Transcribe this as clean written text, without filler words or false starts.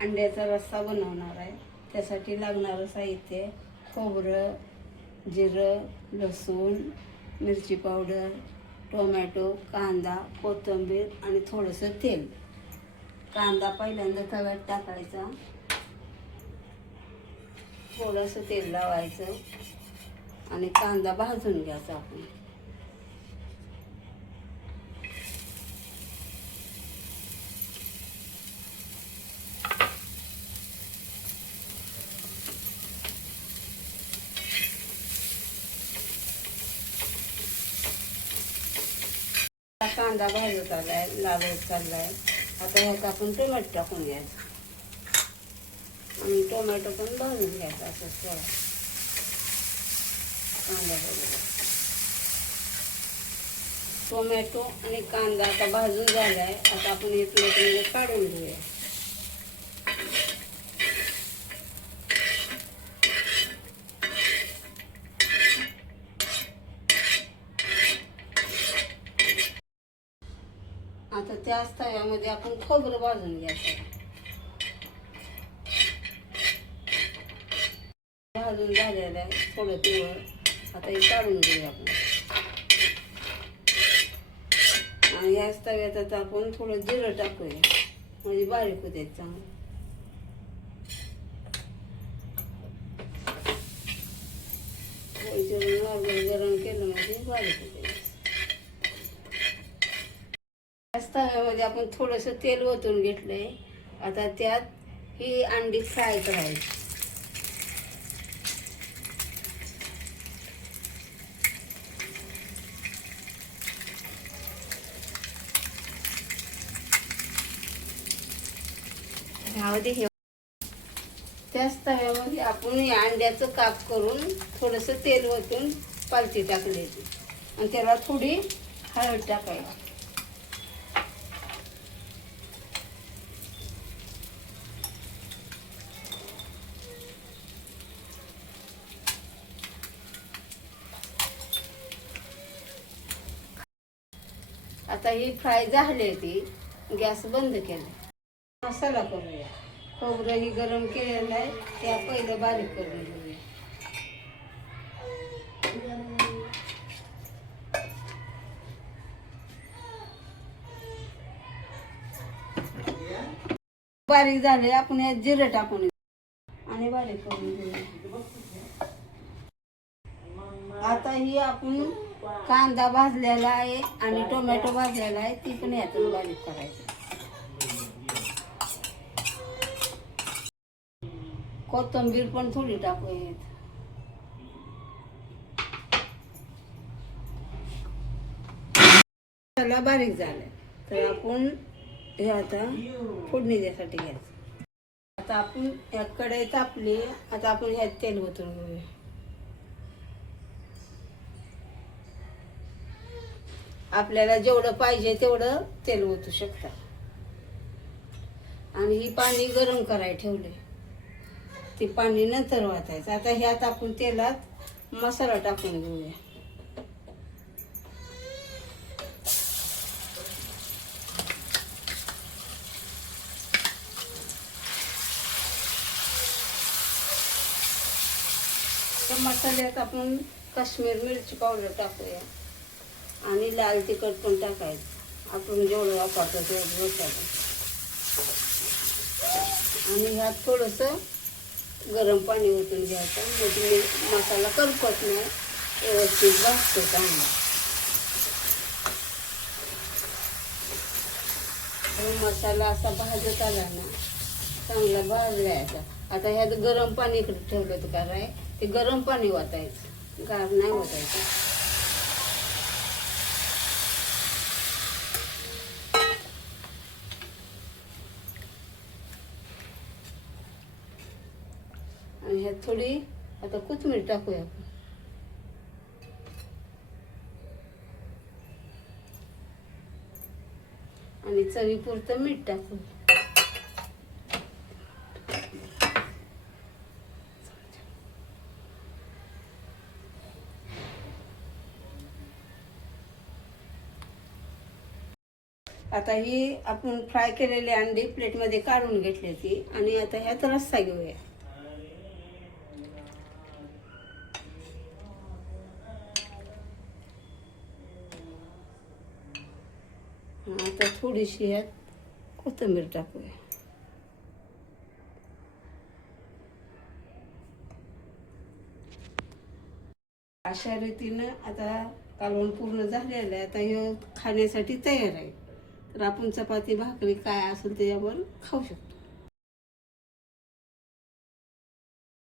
अंड्याचा रस्सा बनवणार आहे. त्यासाठी लागणारं साहित्य: खोबरं, जिरं, लसूण, मिरची पावडर, टोमॅटो, कांदा, कोथिंबीर आणि थोडंसं तेल. कांदा पहिल्यांदा तव्यात टाकायचा, थोडंसं तेल लावायचं आणि कांदा भाजून घ्यायचा आपण. कांदा भाजत आलाय, लाल होत चाललाय. आता ह्यात आपण टोमॅटो टाकून घ्यायचं आणि टोमॅटो पण भाजून घ्यायचा असं थोडा कांदा बरोबर. टोमॅटो आणि कांदा आता भाजून झालाय. आता आपण हे प्लेटमध्ये काढून घेऊया. आता त्याच तव्यामध्ये आपण खोबरं भाजून घ्यायचं. भाजून झालेलं आहे, थोडं पिवळं. आता हे काढून घेऊया आपण. आणि याच तव्यात आता आपण थोडं जिरं टाकूया, म्हणजे बारीक होते चांगलं. जिरं नॉर्मल गरम केलं म्हणजे बारीक होते. याच तव्यामध्ये आपण थोडंसं तेल ओतून घेतलंय. आता त्यात ही अंडी फ्राय करायची. त्याच तव्यामध्ये आपण या अंड्याचं काप करून थोडंसं तेल ओतून पालती टाकली आणि त्याला थोडी हळद टाकायची. आता ही फ्राय झाली, ती गॅस बंद केला. मसाला करूया. खोबरं ही गरम केलेलं आहे, त्या पहिलं बारीक करून घेऊया. बारीक झाले, आपण यात जिरं टाकून आणि बारीक करून घेऊया. आता ही आपण कांदा भाजलेला आहे आणि टोमॅटो भाजलेला आहे, ती पण यातून बारीक करायची. कोथिंबीर पण थोडी टाकूया. मसाला बारीक झाला तर आपण हे आता फोडणी द्यासाठी घ्यायचं. आता आपण या कढई तापली. आता आपण ह्यात तेल ओतून घेऊया. आपल्याला जेवढं पाहिजे तेवढं तेल ओतू शकता. आणि ही पाणी गरम करायला ठेवले, ते पाणी नंतर वाटायचं. आता ह्यात आपण तेलात मसाला टाकून घेऊया. त्या मसाल्यात आपण काश्मीर मिरची पावडर टाकूया आणि लाल तिखट पण टाकायचं. आपण जेवढं वापरतो तेवढं मसाला. आणि ह्यात थोडंसं गरम पाणी ओतून घ्यायचं, म्हणजे मसाला करपत नाही, व्यवस्थित भाजतो चांगला. मसाला असा भाजत आला ना, चांगला भाजायचा. आता ह्यात गरम पाणी इकडे ठेवलं तर काय, ते गरम पाणी ओतायचं, गार नाही ओतायचं. आणि ह्यात थोडी आता कोथिंबीर टाकूया आपण. आणि चवीपुरतं मीठ टाकू. आता ही आपण फ्राय केलेली अंडी प्लेटमध्ये काढून घेतली ती आणि आता ह्यात रस्सा घेऊया. आता थोडीशी ह्यात कोथिंबीर टाकूया. अशा रीतीनं आता कालवण पूर्ण झालेलं आहे. आता हे खाण्यासाठी तयार आहे. तर आपण चपाती भाकरी काय असेल त्याच्यावर खाऊ शकतो.